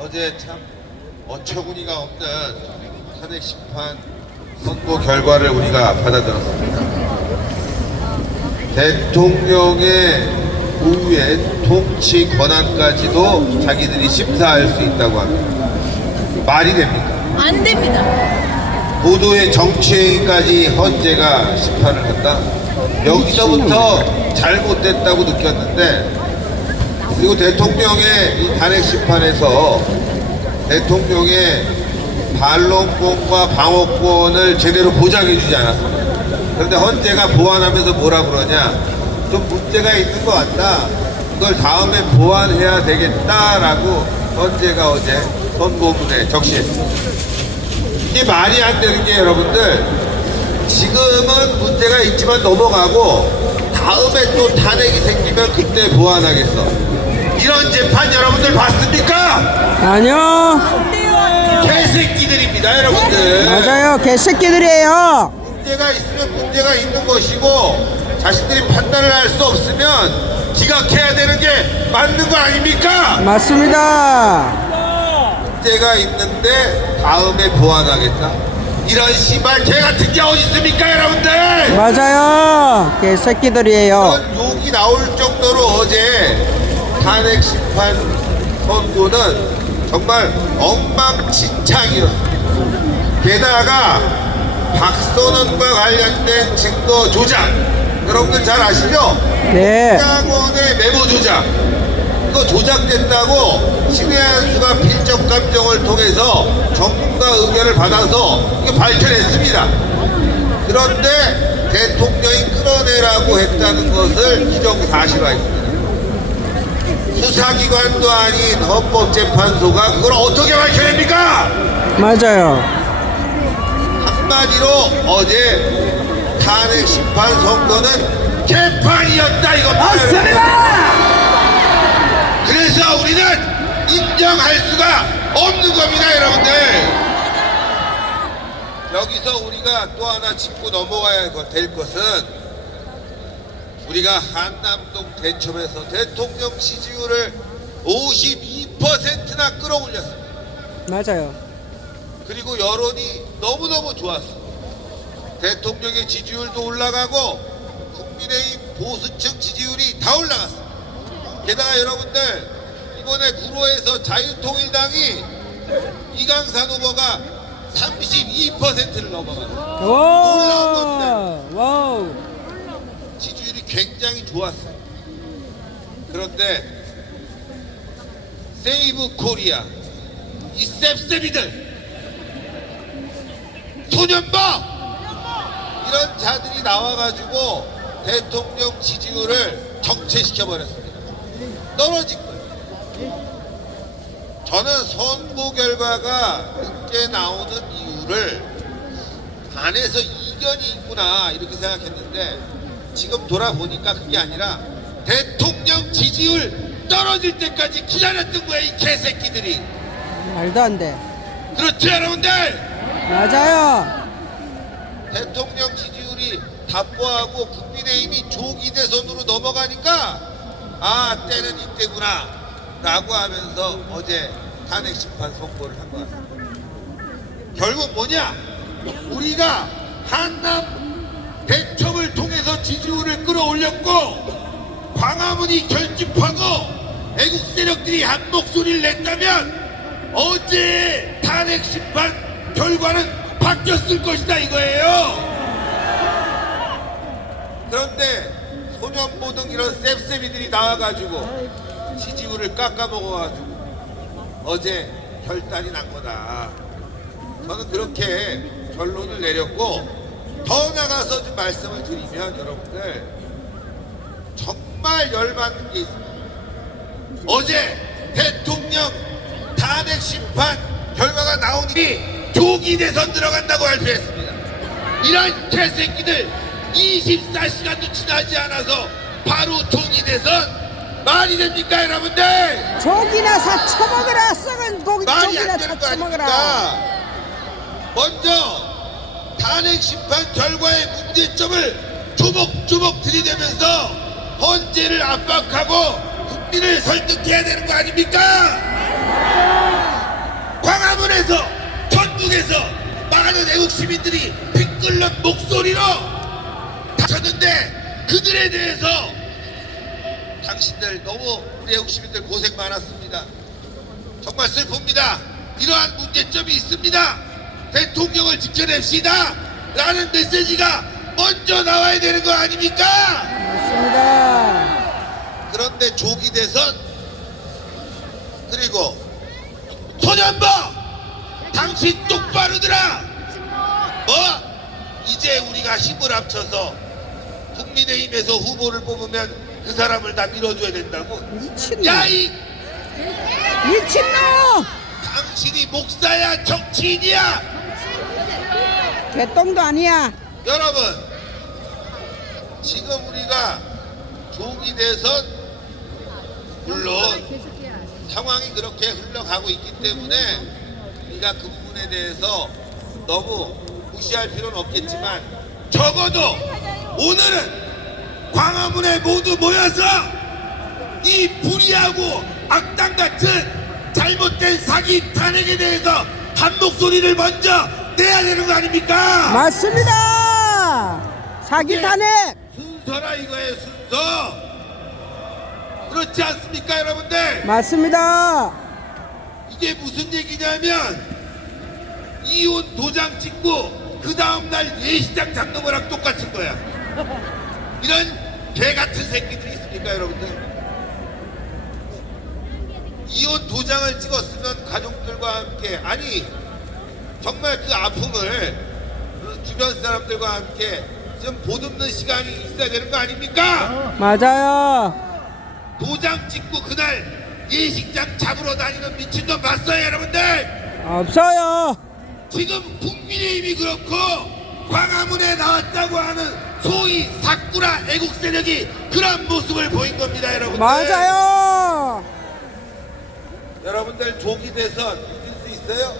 어제 참 어처구니가 없는 탄핵 심판 선고 결과를 우리가 받아들었습니다. 대통령의 후에 통치 권한까지도 자기들이 심사할 수 있다고 합니다. 말이 됩니까? 안 됩니다. 모두의 정치행위까지 헌재가 심판을 한다? 여기서부터 잘못됐다고 느꼈는데, 그리고 대통령의 이 탄핵 심판에서 대통령의 반론권과 방어권을 제대로 보장해주지 않았습니다. 그런데 헌재가 보완하면서 뭐라 그러냐, 좀 문제가 있는 것 같다, 이걸 다음에 보완해야 되겠다라고 헌재가 어제 선고문에 적시했습니다. 이게 말이 안 되는 게, 여러분들, 지금은 문제가 있지만 넘어가고 다음에 또 탄핵이 생기면 그때 보완하겠어. 이런 재판 여러분들 봤습니까? 아니요. 개새끼들입니다, 여러분들. 맞아요. 개새끼들이에요. 문제가 있으면 문제가 있는 것이고, 자신들이 판단을 할 수 없으면 기각해야 되는 게 맞는 거 아닙니까? 맞습니다. 문제가 있는데 다음에 보완하겠다, 이런 씨발 개 같은 게 어디 있습니까, 여러분들? 맞아요. 개새끼들이에요. 그런 욕이 나올 정도로 어제 탄핵 심판 선고는 정말 엉망진창이었습니다. 게다가 박선원과 관련된 증거 조작, 여러분들 잘 아시죠? 네. 장원의 메모 조작, 이거 조작됐다고 신의 한수가 필적 감정을 통해서 전문가 의견을 받아서 이거 밝혀냈습니다. 그런데 대통령이 끌어내라고 했다는 것을 기정사실화했습니다. 수사기관도 아닌 헌법재판소가 그걸 어떻게 밝혀냅니까? 맞아요. 한마디로 어제 탄핵 심판 선거는 개판이었다, 이겁니다. 맞습니다. 그래서 우리는 인정할 수가 없는 겁니다, 여러분들. 여기서 우리가 또 하나 짚고 넘어가야 될 것은, 우리가 한남동 대첩에서 대통령 지지율을 52%나 끌어올렸습니다. 맞아요. 그리고 여론이 너무너무 좋았습니다. 대통령의 지지율도 올라가고 국민의힘 보수층 지지율이 다 올라갔습니다. 게다가 여러분들, 이번에 구로에서 자유통일당이 이강산 후보가 32%를 넘어갔어요. 놀라운 겁니다. 와우. 지지율이 굉장히 좋았어요. 그런데 세이브 코리아, 이 셉셉이들, 소년바, 이런 자들이 나와가지고 대통령 지지율을 정체시켜버렸습니다. 떨어진 거예요. 저는 선거 결과가 늦게 나오는 이유를 안에서 이견이 있구나 이렇게 생각했는데, 지금 돌아보니까 그게 아니라 대통령 지지율 떨어질 때까지 기다렸던 거야, 이 개새끼들이. 말도 안 돼. 그렇죠, 여러분들? 맞아요. 대통령 지지율이 답보하고 국민의힘이 조기 대선으로 넘어가니까, 아, 때는 이때구나 라고 하면서 어제 탄핵 심판 선고를 한 것 같습니다. 결국 뭐냐, 우리가 한남 대첩을 통해서 지지율을 끌어올렸고 광화문이 결집하고 애국 세력들이 한 목소리를 냈다면 어제 탄핵 심판 결과는 바뀌었을 것이다, 이거예요. 그런데 소년보 등 이런 셉셉이들이 나와가지고 지지율을 깎아먹어가지고 어제 결단이 난 거다, 저는 그렇게 결론을 내렸고, 더 나가서 좀 말씀을 드리면, 여러분들 정말 열받는 게 있습니다. 어제 대통령 탄핵 심판 결과가 나오니 조기 대선 들어간다고 발표했습니다. 이런 개새끼들 24시간도 지나지 않아서 바로 조기 대선, 말이 됩니까, 여러분들? 조기나 사 처먹으라. 썩은 고기 말이 조기나 안 되는 사 거 처먹으라. 아닙니까? 먼저 탄핵 심판 결과의 문제점을 조목조목 들이대면서 헌재를 압박하고 국민을 설득해야 되는 거 아닙니까? 위해서 많은 애국 시민들이 피 끓는 목소리로 다쳤는데 그들에 대해서 당신들 너무 우리 애국 시민들 고생 많았습니다. 정말 슬픕니다. 이러한 문제점이 있습니다. 대통령을 지켜냅시다 라는 메시지가 먼저 나와야 되는 거 아닙니까? 맞습니다. 그런데 조기 대선 그리고 소년보 당신 똑바로들아 뭐 이제 우리가 힘을 합쳐서 국민의힘에서 후보를 뽑으면 그 사람을 다 밀어줘야 된다고? 미친놈. 야이 미친놈. 당신이 목사야 정치인이야? 개똥도 아니야. 여러분 지금 우리가 조기 대선 물론 상황이 그렇게 흘러가고 있기 때문에 우리가 그 부분에 대해서 너무 무시할 필요는 없겠지만 적어도 오늘은 광화문에 모두 모여서 이 불의하고 악당 같은 잘못된 사기 탄핵에 대해서 한 목소리를 먼저 내야 되는 거 아닙니까? 맞습니다. 사기 탄핵. 순서라 이거예요 순서. 그렇지 않습니까 여러분들? 맞습니다. 이게 무슨 얘기냐면 이혼 도장 찍고 그 다음날 예식장 잡는 거랑 똑같은 거야. 이런 개 같은 새끼들이 있습니까 여러분들? 이혼 도장을 찍었으면 가족들과 함께 아니 정말 그 아픔을 그 주변 사람들과 함께 좀 보듬는 시간이 있어야 되는 거 아닙니까? 맞아요. 도장 찍고 그날 예식장 잡으러 다니는 미친놈 봤어요 여러분들? 없어요. 지금 국민의힘이 그렇고 광화문에 나왔다고 하는 소위 사쿠라 애국 세력이 그런 모습을 보인 겁니다 여러분들. 맞아요. 여러분들 조기 대선 이길 수 있어요?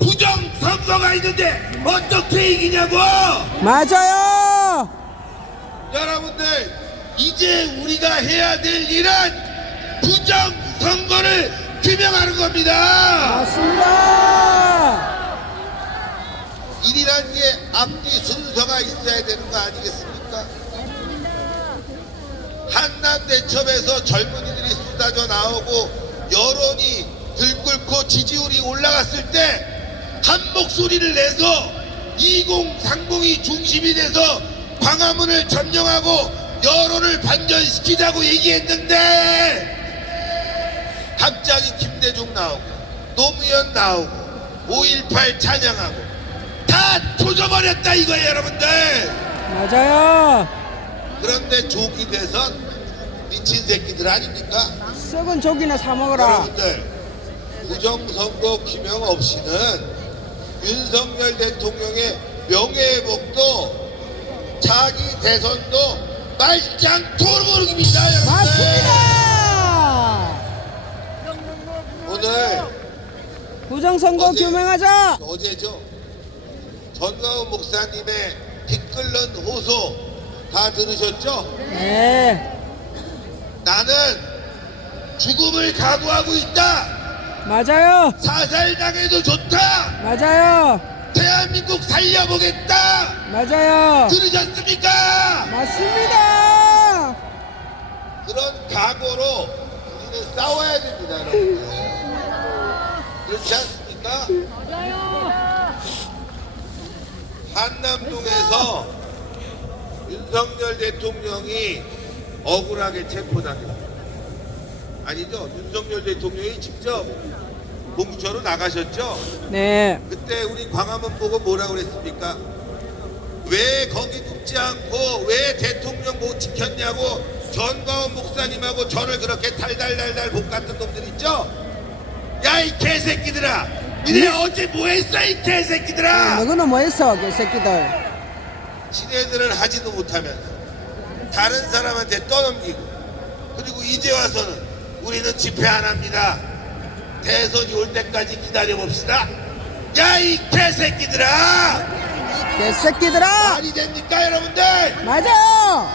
부정선거가 있는데 어떻게 이기냐고. 맞아요. 여러분들 이제 우리가 해야 될 일은 부정선거를 규명하는 겁니다. 맞습니다. 일이란 게 앞뒤 순서가 있어야 되는 거 아니겠습니까? 한남대첩에서 젊은이들이 쏟아져 나오고 여론이 들끓고 지지율이 올라갔을 때 한 목소리를 내서 2030이 중심이 돼서 광화문을 점령하고 여론을 반전시키자고 얘기했는데 갑자기 김대중 나오고 노무현 나오고 5.18 찬양하고 다 조져버렸다 이거예요 여러분들. 맞아요. 그런데 조기 대선 미친 새끼들 아닙니까? 썩은 조기나 사 먹어라. 여러분들 부정선거 규명 없이는 윤석열 대통령의 명예회복도 자기 대선도 말짱토르모르입니다 여러분들. 맞습니다. 오늘 부정선거 어제- 규명하자. 어제죠 전가훈 목사님의 피 끓는 호소 다 들으셨죠? 네. 나는 죽음을 각오하고 있다. 맞아요. 사살당해도 좋다. 맞아요. 대한민국 살려보겠다. 맞아요. 들으셨습니까? 맞습니다. 그런 각오로 우리는 싸워야 됩니다 여러분들. 그렇지 않습니까? 한남동에서 윤석열 대통령이 억울하게 체포당했어요. 아니죠. 윤석열 대통령이 직접 공수처로 나가셨죠. 네. 그때 우리 광화문 보고 뭐라고 그랬습니까? 왜 거기 눕지 않고 왜 대통령 못 지켰냐고 전가훈 목사님하고 저를 그렇게 달달달달 볶았던 놈들 있죠? 야 이 개새끼들아, 니네 어제 뭐 했어 이 개새끼들아. 너희는 뭐 했어 개새끼들. 지네들은 하지도 못하면서 다른 사람한테 떠넘기고 그리고 이제 와서는 우리는 집회 안 합니다. 대선이 올 때까지 기다려봅시다. 야 이 개새끼들아, 개새끼들아. 말이 됩니까 여러분들? 맞아요.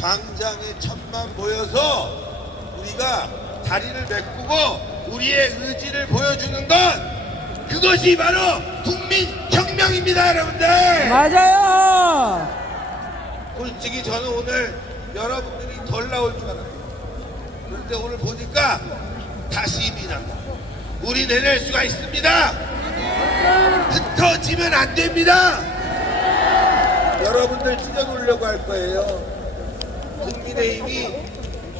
광장에 천만 모여서 우리가 다리를 메꾸고 우리의 의지를 보여주는 건 그것이 바로 국민혁명입니다, 여러분들. 맞아요. 솔직히 저는 오늘 여러분들이 덜 나올 줄 알았어요. 그런데 오늘 보니까 다시 힘이 납니다. 우리 내낼 수가 있습니다. 흩어지면 안 됩니다. 여러분들 찢어놓으려고 할 거예요. 국민의힘이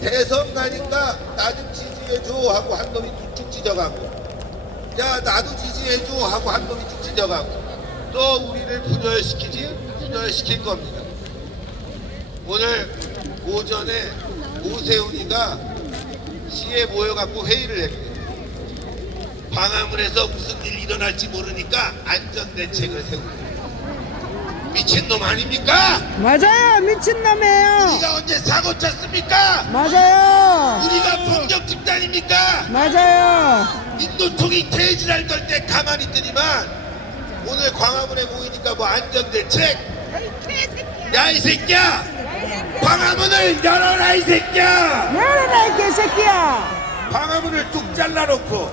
대선 가니까 나 좀 지지해줘 하고 한 놈이 툭툭 찢어가고, 야 나도 지지해줘 하고 한 놈이 툭 찢어가고, 또 우리를 분열시킬 겁니다. 오늘 오전에 오세훈이가 시에 모여갖고 회의를 했대요. 광화문에서 무슨 일이 일어날지 모르니까 안전대책을 세우고. 미친놈 아닙니까? 맞아요. 미친놈이에요. 우리가 언제 사고 쳤습니까? 맞아요. 우리가 폭력 집단입니까? 맞아요. 인도통이 퇴진할 때 가만히 있더니만 오늘 광화문에 모이니까 뭐 안전대책? 야 이 새끼야! 광화문을 열어라 이 새끼야! 열어라 이 개새끼야. 광화문을 뚝 잘라놓고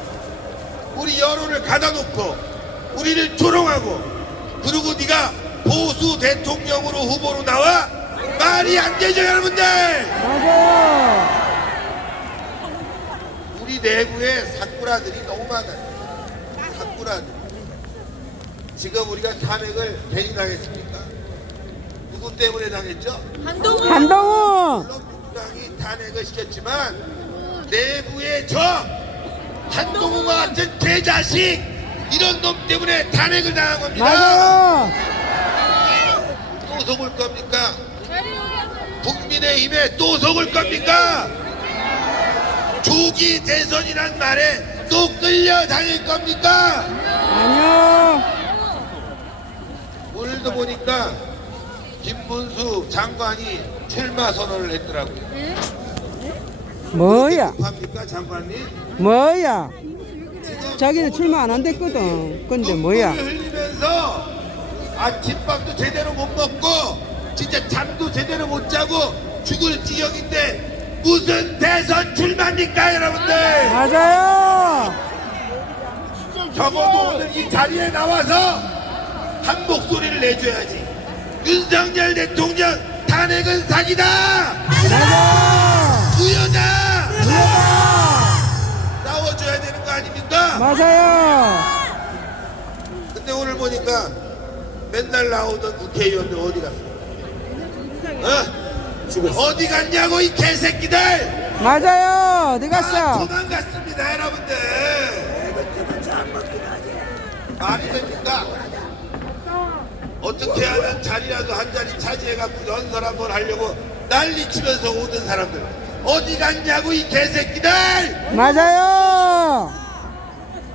우리 여론을 가다놓고 우리를 조롱하고, 그리고 네가 보수 대통령으로 후보로 나와? 말이 안 되죠, 여러분들! 맞아요. 우리 내부에 사꾸라들이 너무 많아요. 사꾸라들. 지금 우리가 탄핵을 괜히 당했습니까? 누구 때문에 당했죠? 한동훈. 물론 민주당이 탄핵을 시켰지만 내부의 저 한동훈과 같은 개자식, 이런 놈 때문에 탄핵을 당한 겁니다. 맞아요. 또 속을 겁니까? 국민의힘에 또 속을 겁니까? 조기 대선이란 말에 또 끌려다닐 겁니까? 아니요. 오늘도 보니까 김문수 장관이 출마 선언을 했더라고요. 뭐야? 합니까, 장관님? 뭐야? 자기는 출마 안 한댔거든. 근데 뭐야? 똥꼬를 흘리면서 아침밥도 제대로 못 먹고 진짜 잠도 제대로 못 자고 죽을 지경인데 무슨 대선 출마입니까, 여러분들? 맞아요. 적어도 오늘 이 자리에 나와서 한 목소리를 내줘야지. 윤석열 대통령 탄핵은 사기다! 맞아요. 무효다! 싸워줘야 되는 거 아닙니까? 맞아요. 근데 오늘 보니까 맨날 나오던 국회의원들 어디 갔어? 어디 갔냐고 이 개새끼들! 맞아요. 어디 다 갔어? 도망갔습니다, 여러분들. 말이 됩니까? 어떻게 하면 자리라도 한 자리 차지해갖고 연설 한번 하려고 난리치면서 오던 사람들 어디 갔냐고 이 개새끼들! 맞아요.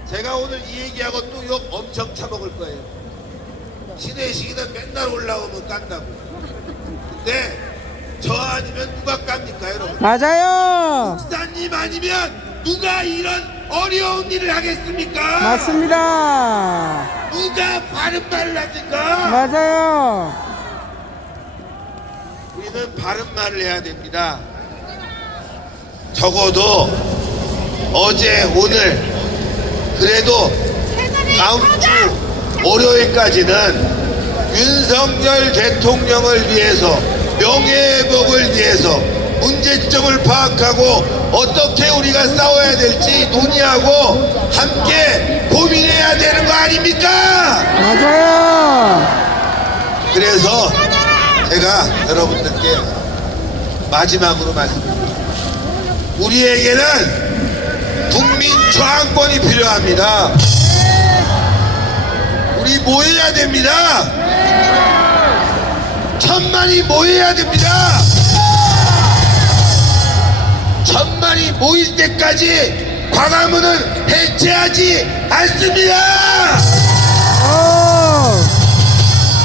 제가 오늘 이 얘기하고 또 욕 엄청 처먹을 거예요. 시대식이는 맨날 올라오면 깐다고. 근데 저 아니면 누가 깝니까, 여러분? 맞아요. 목사님 아니면 누가 이런 어려운 일을 하겠습니까? 맞습니다. 누가 바른 말을 하든가? 맞아요. 우리는 바른 말을 해야 됩니다. 적어도 어제 오늘 그래도 다음 주 월요일까지는 윤석열 대통령을 위해서, 명예회복을 위해서 문제점을 파악하고 어떻게 우리가 싸워야 될지 논의하고 함께 고민해야 되는 거 아닙니까? 맞아요. 그래서 제가 여러분들께 마지막으로 말씀드립니다. 우리에게는 국민 저항권이 필요합니다. 우리 모여야 됩니다. 천만이 모여야 됩니다. 천만이 모일 때까지 광화문은 해체하지 않습니다.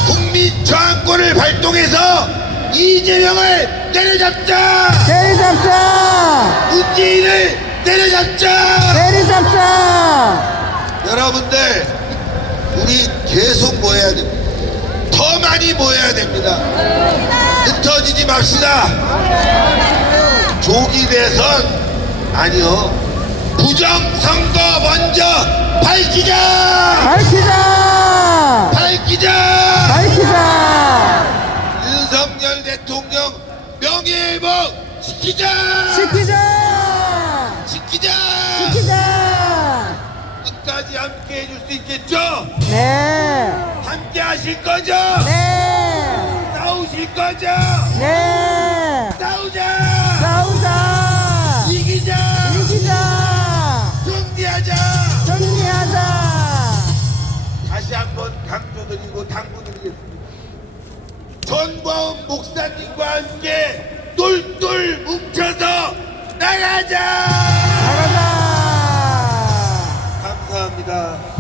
국민 저항권을 발동해서 이재명을 때려잡자. 때리잡자. 문재인을 때려잡자. 때리잡자. 여러분들 우리 계속 모여야 됩니다. 더 많이 모여야 됩니다. 흩어지지 맙시다. 조기 대선 아니요. 부정선거 먼저 밝히자! 밝히자! 밝히자! 밝히자! 윤석열 대통령 명예회복 시키자! 시키자! 시키자! 시키자! 끝까지 함께 해줄 수 있겠죠? 네! 함께 하실 거죠? 네! 싸우실 거죠? 네! 싸우자! 싸우자! 이기자! 이기자! 승리하자! 정리하자! 다시 한번 강조드리고 당부드리겠습니다. 전광훈 목사님과 함께 똘똘 뭉쳐서 나가자! 나가자! 감사합니다.